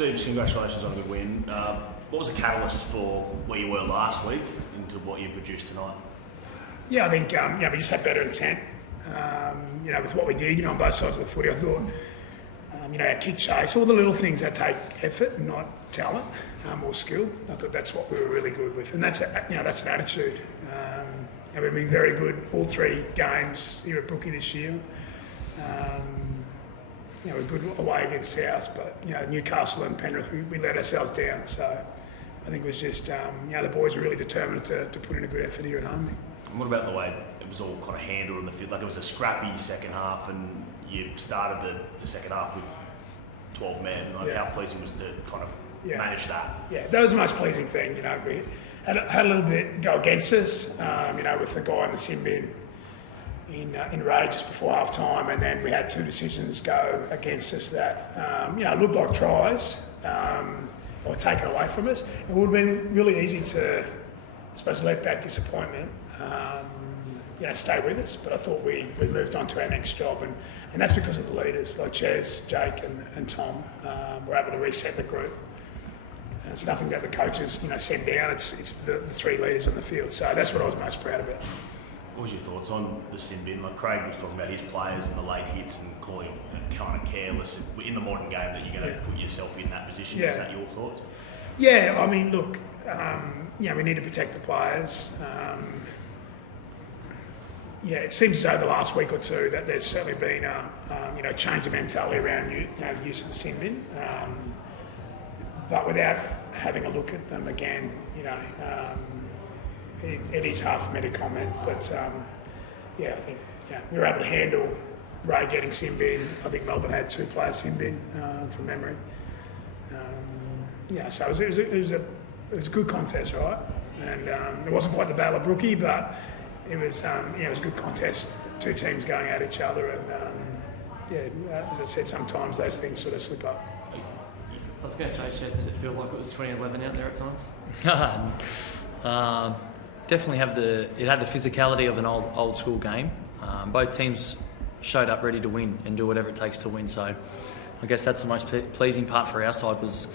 Siebes, congratulations on a good win. What was the catalyst for where you were last week into what you produced tonight? Yeah, I think we just had better intent. With what we did, on both sides of the footy, I thought, our kick chase, all the little things that take effort, not talent or skill. I thought that's what we were really good with, and that's an attitude. And we've been very good all 3 games here at Brookie this year. We're good away against South, but Newcastle and Penrith, we let ourselves down. So I think it was just the boys were really determined to put in a good effort here at home. And what about the way it was all kind of handled in the field? Like, it was a scrappy second half, and you started the second half with 12 men. How pleasing was to kind of manage that? Yeah, that was the most pleasing thing. We had a little bit go against us. With the guy in the sin bin in Ray just before half time, and then we had 2 decisions go against us that looked like tries or taken away from us. It would have been really easy to, I suppose, let that disappointment stay with us, but I thought we moved on to our next job, and that's because of the leaders like Ches, Jake and Tom were able to reset the group. And it's nothing that the coaches send down, it's the 3 leaders on the field, so that's what I was most proud about. What was your thoughts on the sin bin? Like, Craig was talking about his players and the late hits and calling it kind of careless in the modern game, that you're going to put yourself in that position. Is that your thoughts? Yeah, I mean, look, we need to protect the players. It seems as though the last week or 2 that there's certainly been a change of mentality around the use of the sin bin, but without having a look at them again, it is hard for me to comment. But I think we were able to handle Ray getting sin bin. I think Melbourne had 2 players sin bin from memory. So it was a good contest, right? And it wasn't quite the Battle of Brookie, but it was a good contest. 2 teams going at each other, and as I said, sometimes those things sort of slip up. I was going to say, Ches, did it feel like it was 2011 out there at times? Definitely it had the physicality of an old school game. Both teams showed up ready to win and do whatever it takes to win. So I guess that's the most pleasing part for our side, was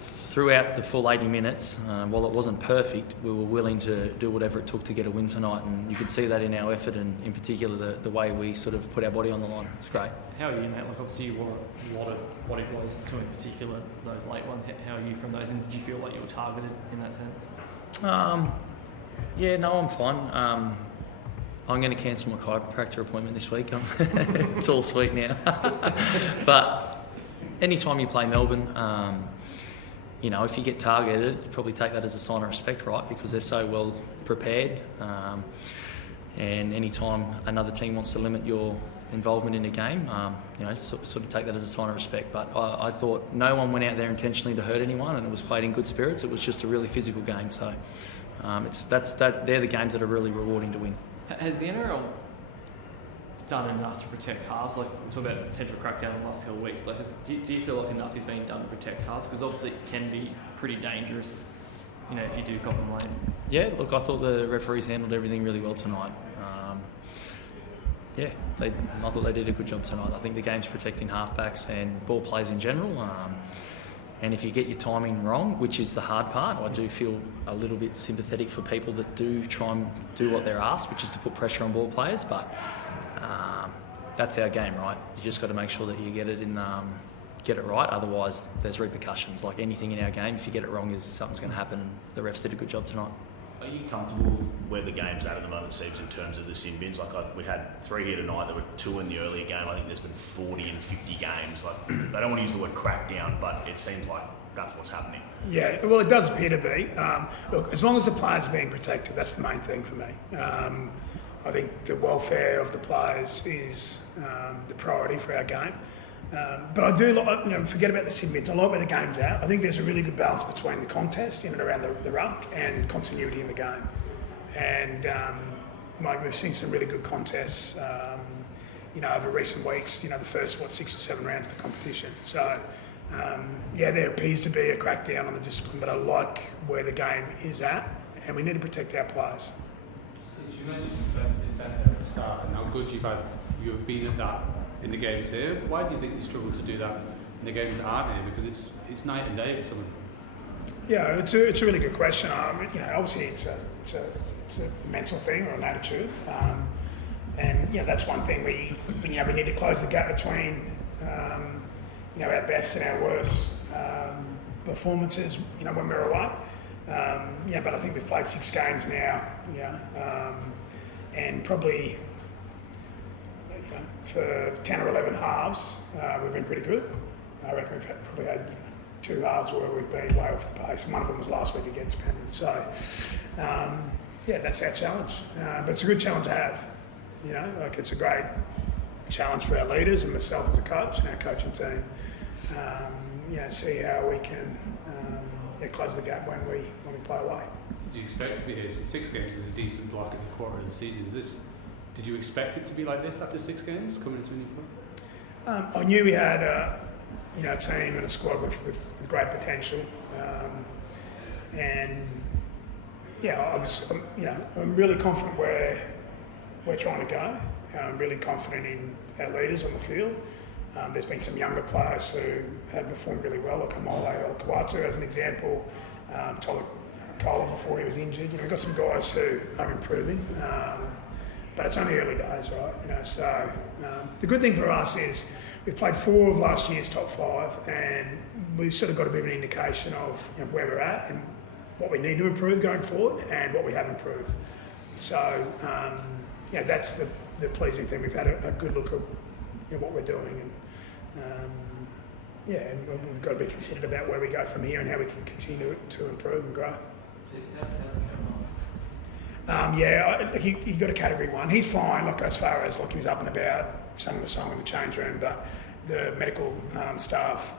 throughout the full 80 minutes, while it wasn't perfect, we were willing to do whatever it took to get a win tonight, and you could see that in our effort, and in particular the way we sort of put our body on the line. It's great. How are you, mate? Like, obviously you wore a lot of body blows, two in particular, those late ones. How are you from those, and did you feel like you were targeted in that sense? I'm fine. I'm going to cancel my chiropractor appointment this week. It's all sweet now. But anytime you play Melbourne, if you get targeted, you probably take that as a sign of respect, right? Because they're so well prepared. And anytime another team wants to limit your involvement in a game, sort of take that as a sign of respect. But I thought no one went out there intentionally to hurt anyone, and it was played in good spirits. It was just a really physical game. So they're the games that are really rewarding to win. Has the NRL done enough to protect halves? Like, we're talking about a potential crackdown in the last couple of weeks. Like, do you feel like enough is being done to protect halves? Because obviously it can be pretty dangerous, if you do cop them late. Yeah, look, I thought the referees handled everything really well tonight. I thought they did a good job tonight. I think the game's protecting halfbacks and ball players in general. And if you get your timing wrong, which is the hard part, I do feel a little bit sympathetic for people that do try and do what they're asked, which is to put pressure on ball players. But that's our game, right? You just got to make sure that you get it right. Otherwise, there's repercussions. Like anything in our game, if you get it wrong, something's going to happen. And the refs did a good job tonight. Are you comfortable where the game's at the moment, Siebes, in terms of the sin bins? Like, we had 3 here tonight. There were 2 in the earlier game. I think there's been 40 and 50 games. Like, they don't want to use the word crackdown, but it seems like that's what's happening. Yeah, well, it does appear to be. Look, as long as the players are being protected, that's the main thing for me. I think the welfare of the players is the priority for our game. But I do, forget about the sin bins. I like where the game's at. I think there's a really good balance between the contest in and around the ruck and continuity in the game. And we've seen some really good contests, over recent weeks. The first 6 or 7 rounds of the competition. So there appears to be a crackdown on the discipline, but I like where the game is at, and we need to protect our players. You mentioned best intent there at the start, and how good you have been at that in the games here. Why do you think you struggle to do that in the games that aren't here? Because it's night and day with some of them. Yeah, it's a really good question. Obviously it's a mental thing or an attitude, and that's one thing we need to close the gap between our best and our worst performances. When we're away. But I think we've played 6 games now. And probably for 10 or 11 halves, we've been pretty good. I reckon we've probably had 2 halves where we've been way off the pace, and one of them was last week against Penrith. So, that's our challenge. But it's a good challenge to have. It's a great challenge for our leaders and myself as a coach and our coaching team. See how we can close the gap when we play away. Do you expect to be here? So 6 games is a decent block as a quarter of the season. Did you expect it to be like this after 6 games coming into a new club? I knew we had a team and a squad with great potential, I'm really confident where we're trying to go. I'm really confident in our leaders on the field. There's been some younger players who have performed really well, like Amole or Kawatu as an example. Tyler Kohler before he was injured. We've got some guys who are improving, but it's only early days, right? So the good thing for us is we've played 4 of last year's top 5, and we've sort of got a bit of an indication of where we're at and what we need to improve going forward and what we have improved. So that's the pleasing thing. We've had a good look at what we're doing, and we've got to be considered about where we go from here and how we can continue to improve and grow. He got a category 1. He's fine, as far as he was up and about, sung the song in the change room, but the medical staff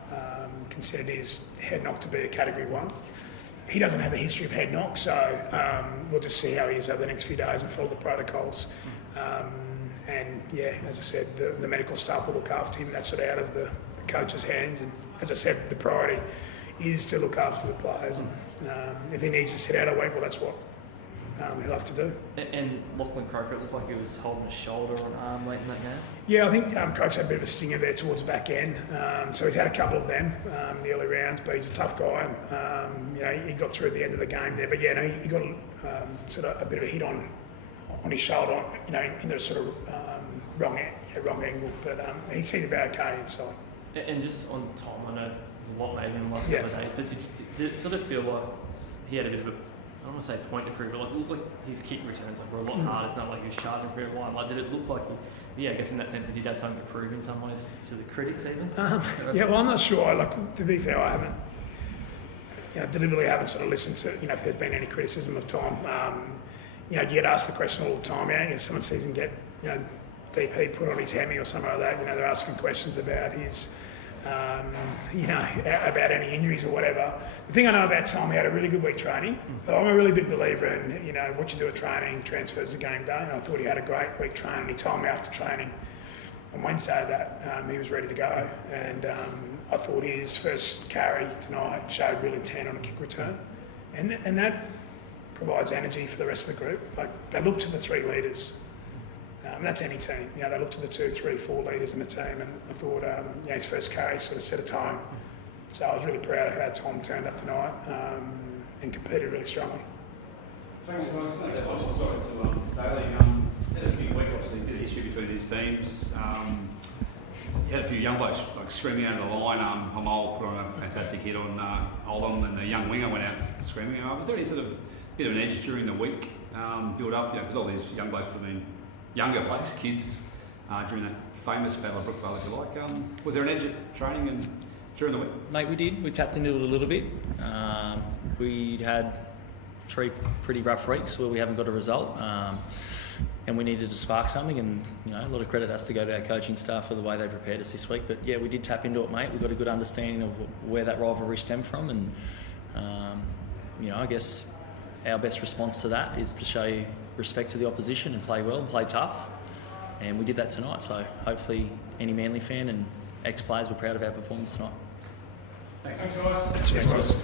considered his head knock to be a category 1. He doesn't have a history of head knock, so we'll just see how he is over the next few days and follow the protocols. As I said, the medical staff will look after him. That's sort of out of the coach's hands. And as I said, the priority is to look after the players. And if he needs to sit out a week, well, that's what he'll have to do. And Lachlan Croker, it looked like he was holding his shoulder or an arm late in that game. Yeah, I think Croker's had a bit of a stinger there towards the back end. So he's had a couple of them in the early rounds, but he's a tough guy. And, he got through at the end of the game there. But he got sort of a bit of a hit on his shoulder, in the sort of wrong angle. But he seemed to be okay inside. And just on Tom, I know there's a lot made in the last couple of days, but did it sort of feel like he had a bit of a, I don't want to say point to prove, but it looked like his kick returns were a lot harder. It's not like he was charging for every line. Did it look like I guess in that sense, did he have something to prove in some ways to the critics even? I'm not sure. To be fair, I haven't, deliberately haven't sort of listened to, if there's been any criticism of Tom. You get asked the question all the time. Someone sees him get, DP put on his hammy or something like that. They're asking questions about his, about any injuries or whatever. The thing I know about Tom, he had a really good week training. I'm a really big believer in, what you do at training transfers to game day. And I thought he had a great week training. He told me after training on Wednesday that he was ready to go. And I thought his first carry tonight showed real intent on a kick return. And that provides energy for the rest of the group. They look to the 3 leaders. That's any team. They look to the 2, 3, 4 leaders in the team, and I thought his first carry sort of set a tone. So I was really proud of how Tom turned up tonight and competed really strongly. Thanks, guys. Sorry to Daly. Had a big week, obviously, a bit of issue between these teams. You had a few young blokes screaming out of the line. Hamol put on a fantastic hit on Oldham, and the young winger went out screaming. Was there any sort of bit of an edge during the week build up? Because all these young blokes would have been younger blokes, kids, during that famous Battle of Brookvale, if you like. Was there an edge at training and during the week? Mate, we did. We tapped into it a little bit. We had 3 pretty rough weeks where we haven't got a result, and we needed to spark something. And a lot of credit has to go to our coaching staff for the way they prepared us this week. But yeah, we did tap into it, mate. We got a good understanding of where that rivalry stemmed from, and I guess our best response to that is to show respect to the opposition and play well and play tough, and we did that tonight. So hopefully any Manly fan and ex-players were proud of our performance tonight. Thanks, guys. Cheers, guys.